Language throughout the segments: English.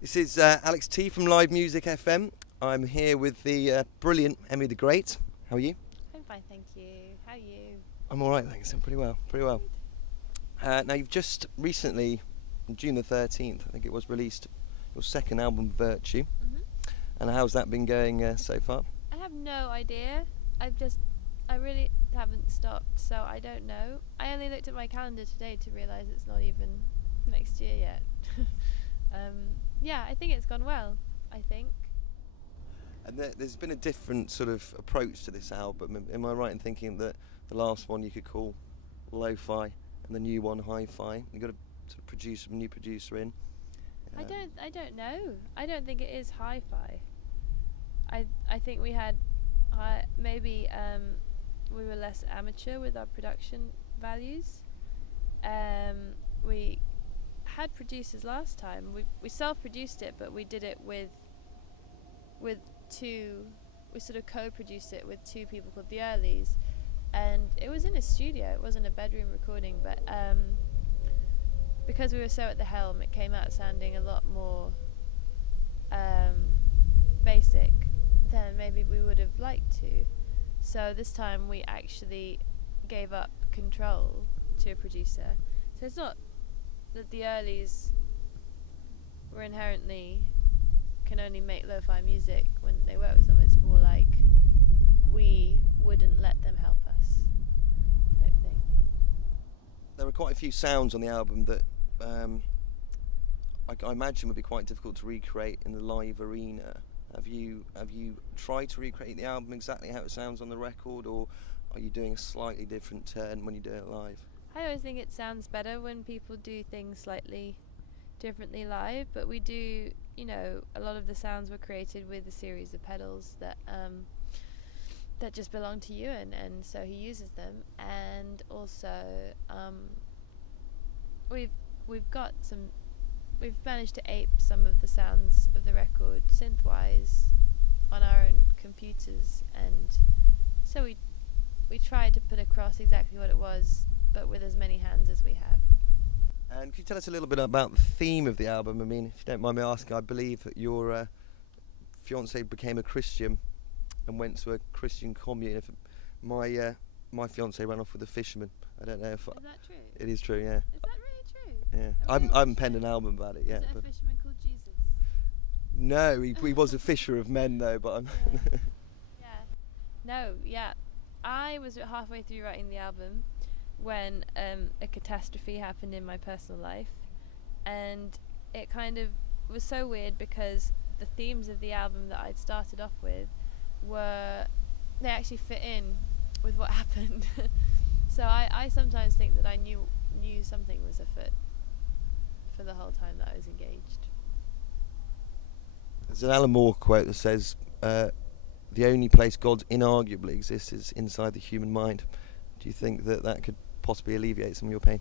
This is Alex T from Livemusic FM. I'm here with the brilliant Emmy The Great. How are you? I'm fine, thank you. How are you? I'm all right, thanks. I'm pretty well. Now, you've just recently, on June the 13th, I think it was, released your second album, Virtue. And how's that been going so far? I have no idea. I really haven't stopped, so I don't know. I only looked at my calendar today to realise it's not even next year yet. Yeah, I think it's gone well, I think. And there's been a different sort of approach to this album. Am I right in thinking that the last one you could call lo-fi and the new one hi-fi? You've got to sort of new producer in. I don't know. I don't think it is hi-fi. I think we had maybe we were less amateur with our production values. We had producers last time. We self-produced it, but we did it with two. We sort of co-produced it with two people called the Earlies, and it was in a studio. It wasn't a bedroom recording, but because we were so at the helm, it came out sounding a lot more basic than maybe we would have liked to. So this time we actually gave up control to a producer. So it's not that the Earlies were inherently can only make lo-fi music when they work with someone. It's more like we wouldn't let them help us type thing. There are quite a few sounds on the album that I imagine would be quite difficult to recreate in the live arena. Have you tried to recreate the album exactly how it sounds on the record, or are you doing a slightly different turn when you do it live? I always think it sounds better when people do things slightly differently live, but we do, a lot of the sounds were created with a series of pedals that just belong to Ewan, and so he uses them. And also we've managed to ape some of the sounds of the record synth-wise on our own computers, and so we tried to put across exactly what it was, but with as many hands as we have. And can you tell us a little bit about the theme of the album? I mean, if you don't mind me asking, I believe that your fiancé became a Christian and went to a Christian commune. If my fiancé ran off with a fisherman. I don't know if... Is that true? It is true, yeah. Is that really true? Yeah. I haven't penned an album about it yet. Is it a fisherman called Jesus? No, he was a fisher of men though, but I'm... Yeah. I was halfway through writing the album when a catastrophe happened in my personal life, and it kind of was so weird because the themes of the album that I'd started off with they actually fit in with what happened. So I sometimes think that I knew something was afoot for the whole time that I was engaged. There's an Alan Moore quote that says, the only place God inarguably exists is inside the human mind. Do you think that could possibly alleviate some of your pain?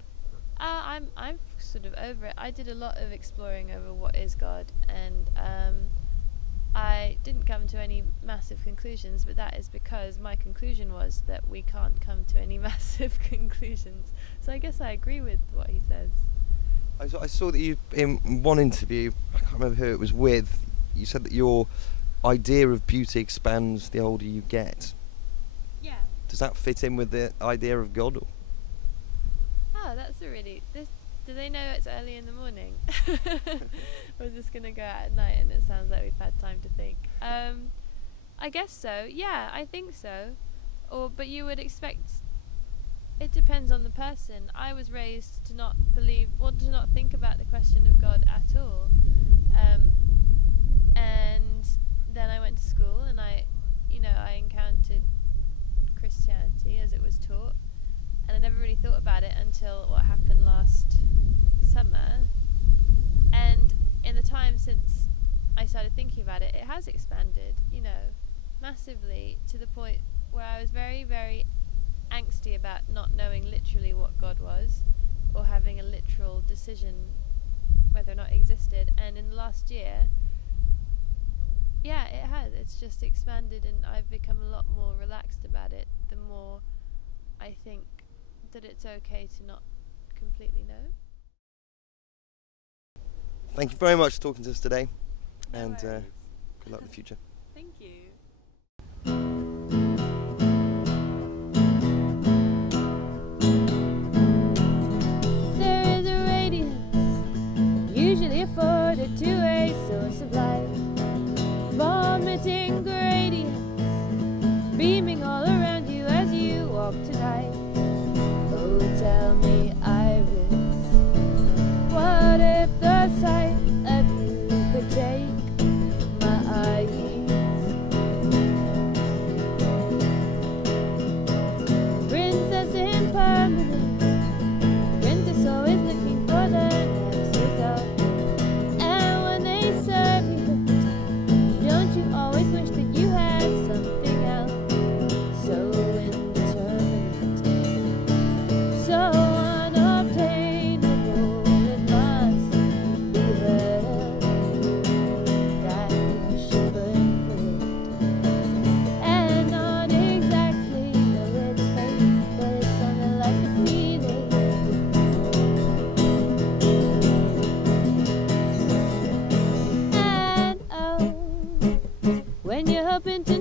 I'm sort of over it. I did a lot of exploring over what is God, and I didn't come to any massive conclusions, but that is because my conclusion was that we can't come to any massive conclusions. So I guess I agree with what he says. I saw that you, in one interview, I can't remember who it was with, you said that your idea of beauty expands the older you get. Yeah. Does that fit in with the idea of God? Or? Oh, that's a really... Do they know it's early in the morning? Or is this going to go out at night and it sounds like we've had time to think? I guess so. Yeah, I think so. But you would expect... It depends on the person. I was raised to not to not think about the question of God at all. And then I went to school and I encountered Christianity as it was taught, and I never really thought about it until what happened last summer. And in the time since I started thinking about it, it has expanded, massively, to the point where I was very, very angsty about not knowing literally what God was, or having a literal decision whether or not it existed. And in the last year, yeah, it has. It's just expanded, and I've become a lot more relaxed about it. The more I think that it's okay to not completely know. thank you very much for talking to us today, No and worries. good luck in the future. Thank you. There is a radiance, usually afforded to a source of light, vomiting gradients, beaming all around you as you walk tonight. Oh, tell me, Iris, what if the sight of you could take my eyes? Princess impermanent, princess always looking for the next result. And when they serve you, don't you always wish that you had something else? So indeterminate, so unobtainable, it must be held that you should burn for it. And not exactly know its fate, but it's something like a feeling. And oh, when you're hoping to